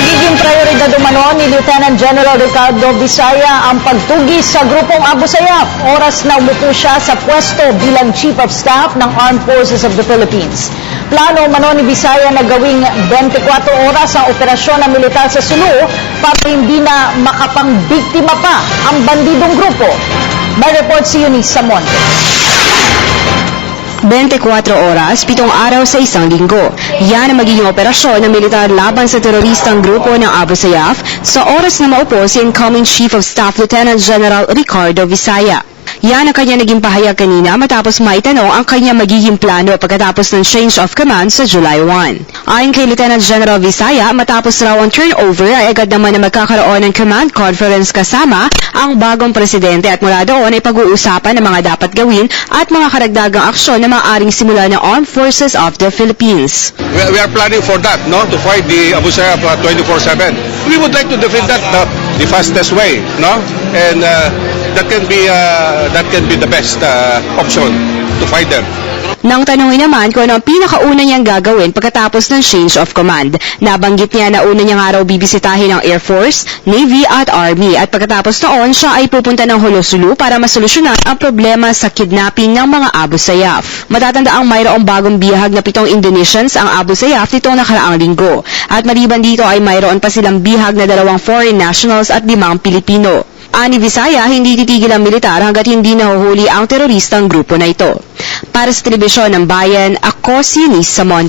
Magiging prioridad umano ni Lieutenant General Ricardo Visaya ang pagtugis sa grupong Abu Sayyaf. Oras na umupo siya sa pwesto bilang Chief of Staff ng Armed Forces of the Philippines. Plano umano ni Visaya na gawing 24 oras ang operasyon ng militar sa Sulu para hindi na makapangbiktima pa ang bandidong grupo. May report si Eunice Samonte. 24 oras, 7 araw sa isang linggo. Yan ang magiging operasyon ng militar laban sa teroristang grupo ng Abu Sayyaf sa oras na maupo si incoming Chief of Staff Lieutenant General Ricardo Visaya. Yan ang kanya naging pahayag kanina matapos maitanong ang kanya magiging plano pagkatapos ng change of command sa July 1. Ayon kay Lieutenant General Visaya, matapos raw ang turnover ay agad naman na magkakaroon ng command conference kasama ang bagong presidente at mula doon ay pag-uusapan ng mga dapat gawin at mga karagdagang aksyon na maaaring simula ng Armed Forces of the Philippines. We are planning for that, no, to fight the Abu Sayyaf 24/7. We would like to defeat that the fastest way, no, and that can be the best option to fight them. Nang tanungin naman kung ano ang pinakauna niyang gagawin pagkatapos ng change of command, nabanggit niya na una niya nga raw bibisitahin ang Air Force, Navy at Army at pagkatapos noon siya ay pupunta ng Hulosulu para masolusyonan ang problema sa kidnapping ng mga Abu Sayyaf. Matatandaang mayroong bagong bihag na 7 Indonesians ang Abu Sayyaf nitong nakaraang linggo at maliban dito ay mayroon pa silang bihag na 2 foreign nationals at 5 Pilipino. Ani Visaya, hindi titigil ang militar hanggat hindi nahuhuli ang teroristang grupo na ito. Para sa Telebisyon ng Bayan, ako si Eunice Samonte.